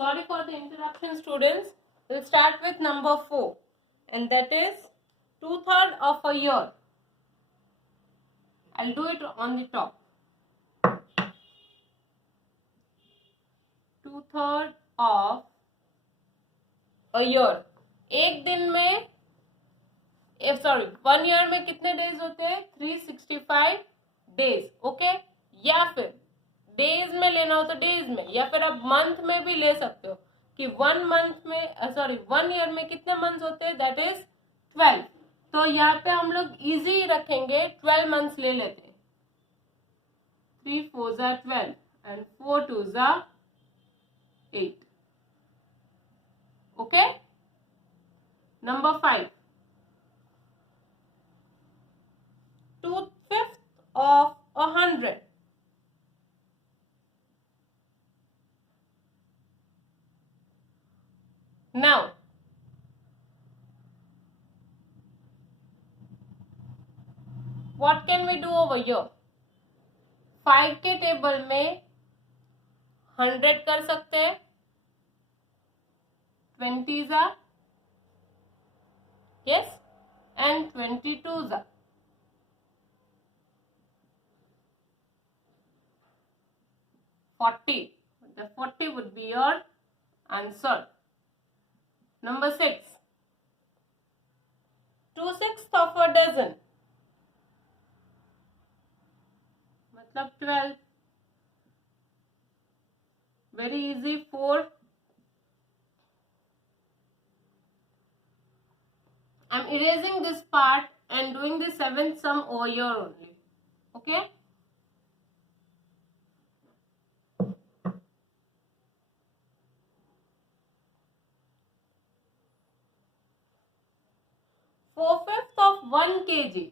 Sorry for the interruption, students. We'll start with number 4, and that is 2/3 of a year. I'll do it on the top. 2/3 of a year. एक दिन में one year में कितने days होते हैं? 365 days. Okay, या फिर days में लेना हो तो डेज में, या फिर आप मंथ में भी ले सकते हो कि 1 ईयर में कितने मंथ्स होते हैं? That is 12. तो यहाँ पे हम लोग इजी रखेंगे, 12 मंथ्स ले लेते हैं. 3 4 12 and 4 2 8. Okay. Number 5. 2/5 of 100. Now, what can we do over here? 5 के टेबल में 100 कर सकते हैं. 20s are, yes, and 22s are. The 40 would be your answer. Number 6. 2/6 of a dozen. मतलब 12. Very easy. 4. I'm erasing this part and doing the 7th sum over here only. Okay. Four-fifth of 1 kg.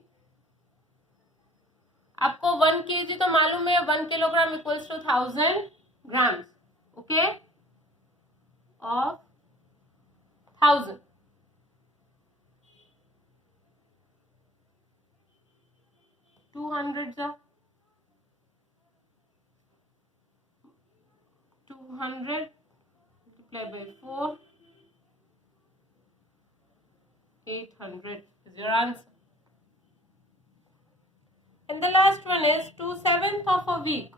आपको 1 kg तो मालूम है, 1 kilogram equals to 1000 grams. Okay, of 1000. 200 जा 200 multiply by 4, 800 is your answer. And the last one is 2/7 of a week.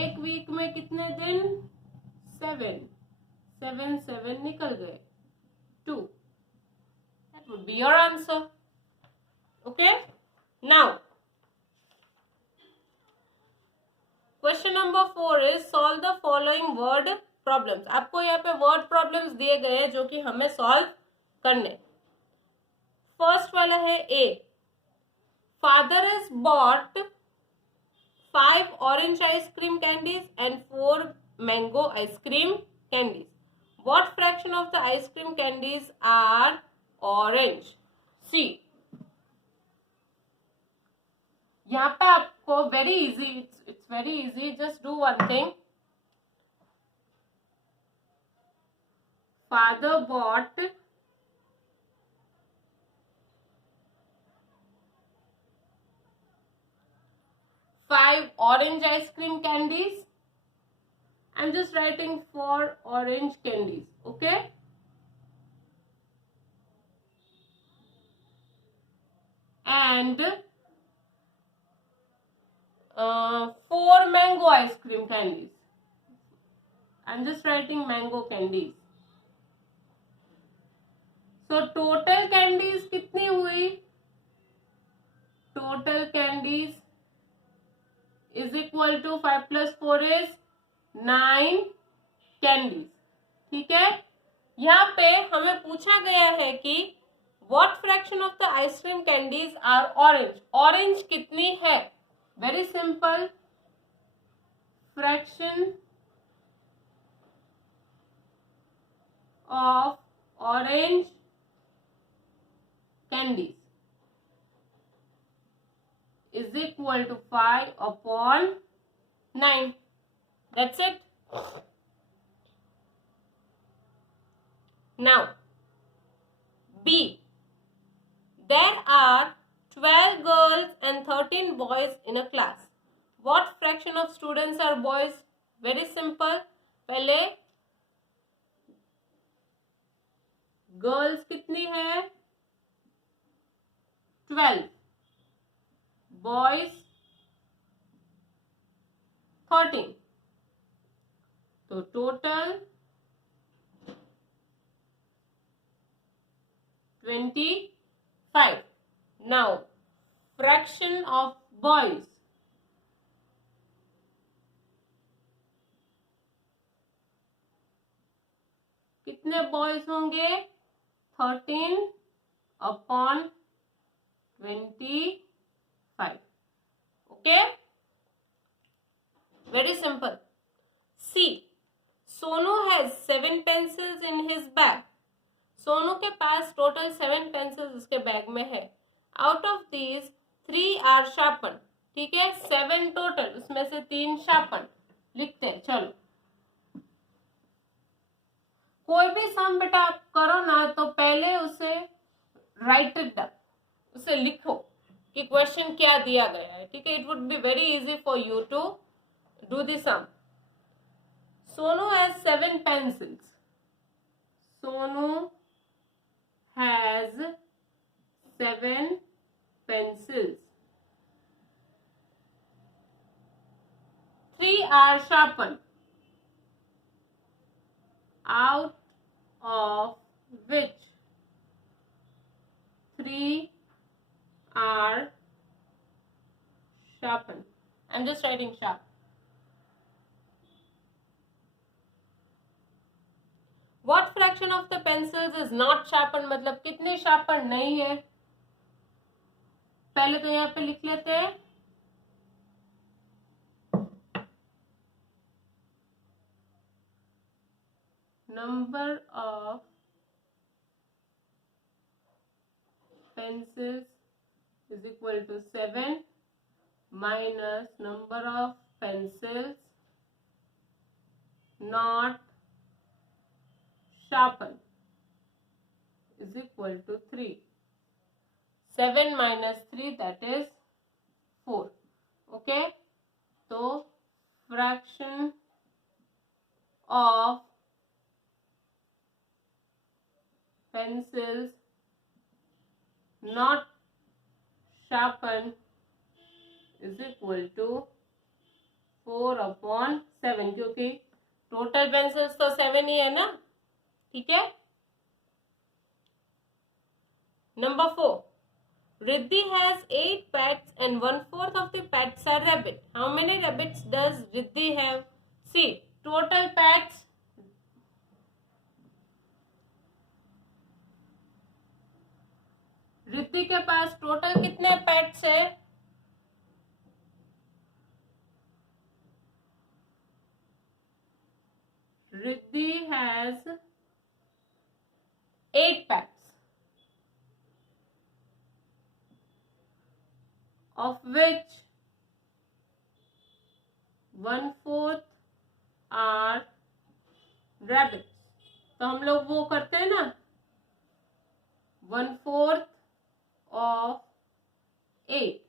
एक week में कितने दिन? 7. 7 निकल गए. 2. That would be your answer. Okay. Now, question number 4 is solve the following word problems. आपको यहाँ पे word problems दिए गए हैं जो कि हमें solve करने. फर्स्ट वाला है A. Father has bought 5 orange ice cream candies and 4 mango ice cream candies. What fraction of the ice cream candies are orange? C. यहाँ पे आपको very easy, it's very easy. Just do one thing. Father bought 5 orange ice cream candies. I'm just writing 4 orange candies. Okay. And 4 mango ice cream candies. I'm just writing mango candies. So total candies कितनी हुई? Total candies is equal to 5 plus 4 is 9 candies. ठीक है. यहाँ पे हमें पूछा गया है कि what fraction of the ice cream candies are orange? Orange कितनी है? Very simple. Fraction of orange candies is equal to 5 upon 9. That's it. Now, B. There are 12 girls and 13 boys in a class. What fraction of students are boys? Very simple. पहले girls कितनी है 12, boys 13, तो total 25. Now fraction of boys. कितने boys होंगे 13/25. Okay, very simple. See, Sonu has 7 pencils in his bag. Sonu के पास total 7 pencils उसके bag में है. Out of these 3 are sharpen. ठीक है, 7 टोटल, उसमें से 3 शार्पन. लिखते हैं, चलो. कोई भी सम बेटा आप करो ना तो पहले उसे राइट इट डाउन, उसे लिखो कि क्वेश्चन क्या दिया गया है. ठीक है, it would be very easy for you to do the sum. Sonu has 7 pencils. Sonu has 7 pencils. 3 are sharpened. Out of which 3 are sharpened. I'm just writing sharp. What fraction of the pencils is not sharpened? मतलब कितने sharpened नहीं है. पहले तो यहाँ पे लिख लेते हैं. Number of pencils is equal to 7 minus number of pencils not sharpened is equal to 3. 7 minus 3, that is 4. Okay, so fraction of pencils not sharpened is equal to 4/7, क्योंकि टोटल पेंसिल्स तो 7 ही है ना. ठीक है. Number 4. Riddhi has 8 pets and 1/4 of the pets are rabbit. How many rabbits does Riddhi have? See, total pets. Riddhi के पास total कितने pets है? Riddhi has 8 pets. Of which 1/4 are rabbits. तो हम लोग वो करते हैं ना, 1/4 of 8.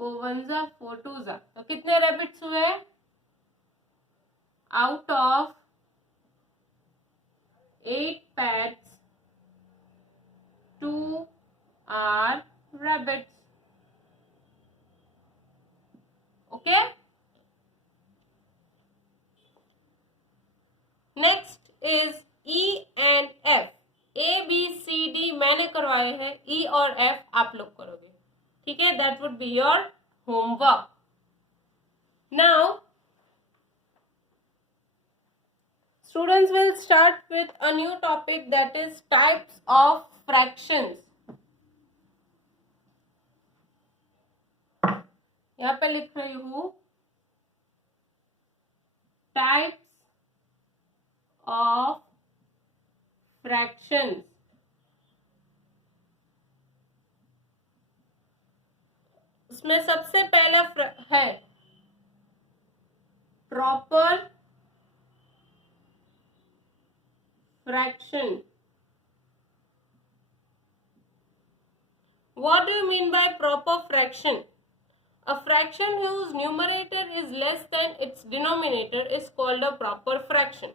4 1s are 4 2s are. तो कितने रैबिट्स हुए? Out of 8 pets 2 are rabbits. Okay. Next is E and F. A B C D मैंने करवाए हैं, E और F आप लोग करोगे. ठीक है, that would be your homework. Now students will start with a new topic, that is types of fractions. यहाँ पे लिख रही हूं टाइप्स ऑफ फ्रैक्शंस. उसमें सबसे पहला है proper fraction. What do you mean by proper fraction? A fraction whose numerator is less than its denominator is called a proper fraction.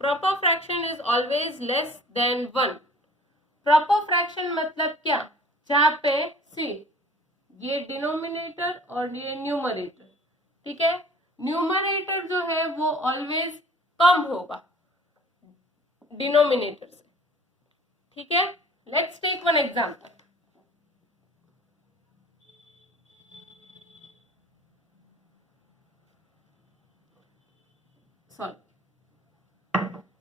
Proper fraction is always less than 1. Proper fraction मतलब क्या, जहाँ पे सी ये denominator और ये numerator, ठीक है, numerator जो है वो ऑलवेज कम होगा डिनोमिनेटर से, ठीक है. Let's take one example. Sorry,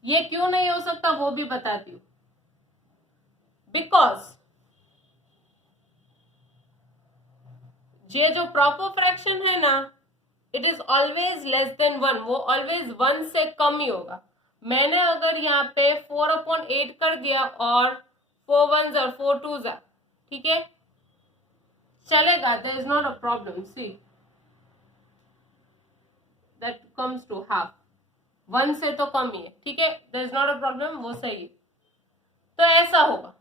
ये क्यों नहीं हो सकता वो भी बताती हूँ. बिकॉज ये जो प्रॉपर फ्रैक्शन है ना, it is always less than 1, वो ऑलवेज 1 से कम ही होगा. मैंने अगर यहाँ पे 4/8 कर दिया और 4 1s और 4 2s, ठीक है, चलेगा, there is not a problem. See that comes to half, 1 से तो कम ही है, ठीक है, there is not a problem, वो सही है. तो ऐसा होगा,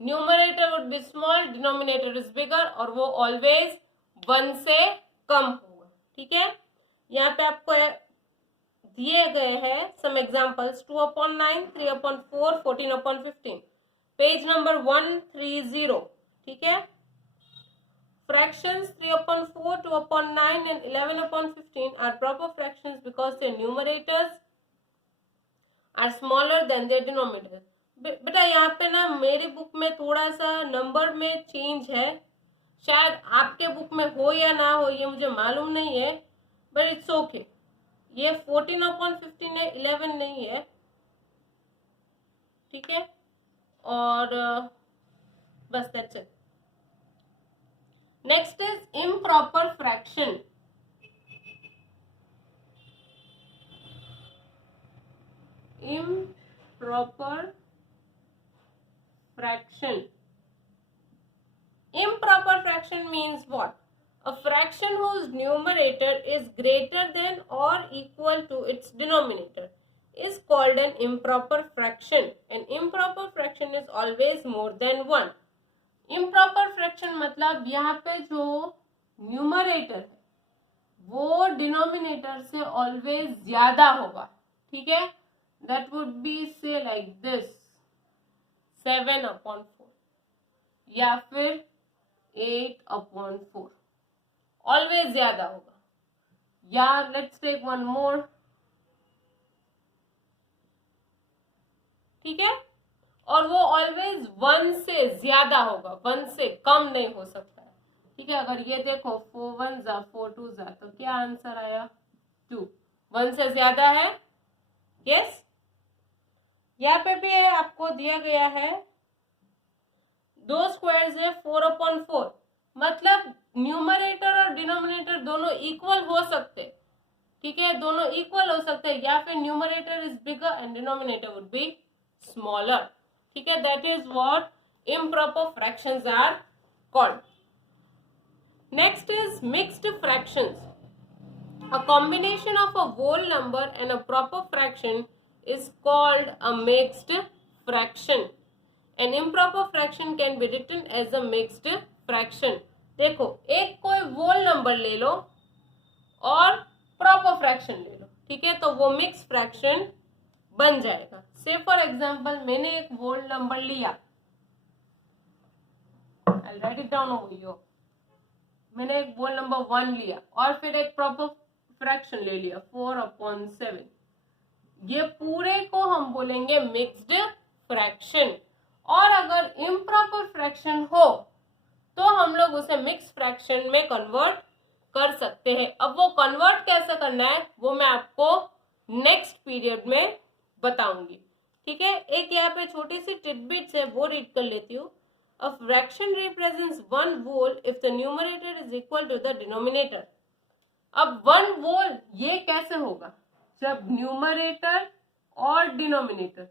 numerator would be small, denominator is bigger, और वो ऑलवेज 1 से कम होगा, ठीक है. यहाँ पे आपको दिए गए हैं सम एग्जांपल्स. 2/9, 3/4, 14/15, पेज नंबर 130, ठीक है. Fractions 3/4, 2/9 and 11/15 are proper fractions because their numerators are smaller than their denominators. बेटा यहाँ पे ना मेरी बुक में थोड़ा सा नंबर में चेंज है, शायद आपके बुक में हो या ना हो ये मुझे मालूम नहीं है, बट इट्स ओके. ये 14/15 है, 11 नहीं है, ठीक है. और बस that's it. Next is improper fraction. Improper fraction. Improper fraction means what? A fraction whose numerator is greater than or equal to its denominator is called an improper fraction. An improper fraction is always more than 1. Improper fraction मतलब यहाँ पे जो numerator है वो denominator से always ज्यादा होगा, ठीक है. That would be say like this, 7/4 या फिर 8/4, ऑलवेज ज्यादा होगा. या लेट्स टेक वन मोर, ठीक है, और वो ऑलवेज 1 से ज्यादा होगा, 1 से कम नहीं हो सकता है, ठीक है. अगर ये देखो 4 1s 4 2s, तो क्या आंसर आया 2, 1 से ज्यादा है. यस, यहाँ पे भी आपको दिया गया है 2 स्क्वायर्स है 4/4, मतलब न्यूमरेटर और डिनोमिनेटर दोनों इक्वल हो सकते, ठीक है, दोनों इक्वल हो सकते हैं, या फिर numerator is bigger and denominator would be smaller, ठीक है. That is what improper fractions are called. Next is mixed fractions. A combination of a whole number and a proper fraction is called a mixed fraction. An improper fraction can be written as a mixed fraction. देखो, एक कोई whole number ले लो और proper fraction ले लो, ठीक है, तो वो मिक्स फ्रैक्शन बन जाएगा. से फॉर एग्जाम्पल मैंने एक whole नंबर लिया, I'll write it down over here. मैंने एक whole नंबर 1 लिया और फिर एक प्रॉपर फ्रैक्शन ले लिया 4/7. ये पूरे को हम बोलेंगे मिक्स्ड फ्रैक्शन. और अगर इम्प्रॉपर फ्रैक्शन हो तो हम लोग उसे मिक्स फ्रैक्शन में कन्वर्ट कर सकते हैं. अब वो कन्वर्ट कैसे करना है वो मैं आपको नेक्स्ट पीरियड में बताऊंगी, ठीक है. एक यहाँ पे छोटी सी टिडबिट्स है वो रीड कर लेती हूँ. A fraction represents one whole if the numerator is equal to the denominator. अब वन whole ये कैसे होगा जब न्यूमरेटर और डिनोमिनेटर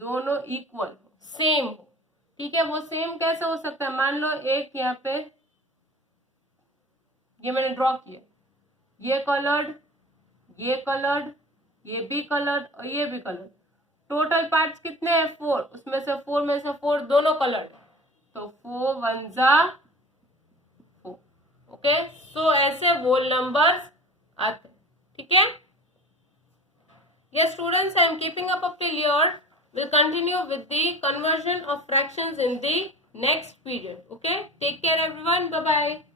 दोनों इक्वल हो, सेम हो, ठीक है. वो सेम कैसे हो सकता है, मान लो एक यहाँ पे ये मैंने ड्रॉ किया, ये कलर्ड, ये कलर्ड, ये भी कलर्ड और ये भी कलर्ड. टोटल पार्ट्स कितने हैं 4, उसमें से 4 में से 4 दोनों कलर्ड, तो 4 1s 4. ओके, सो ऐसे whole numbers आते, ठीक है। Yes students, I am keeping up till here. We'll continue with the conversion of fractions in the next period. Okay, take care everyone, bye bye.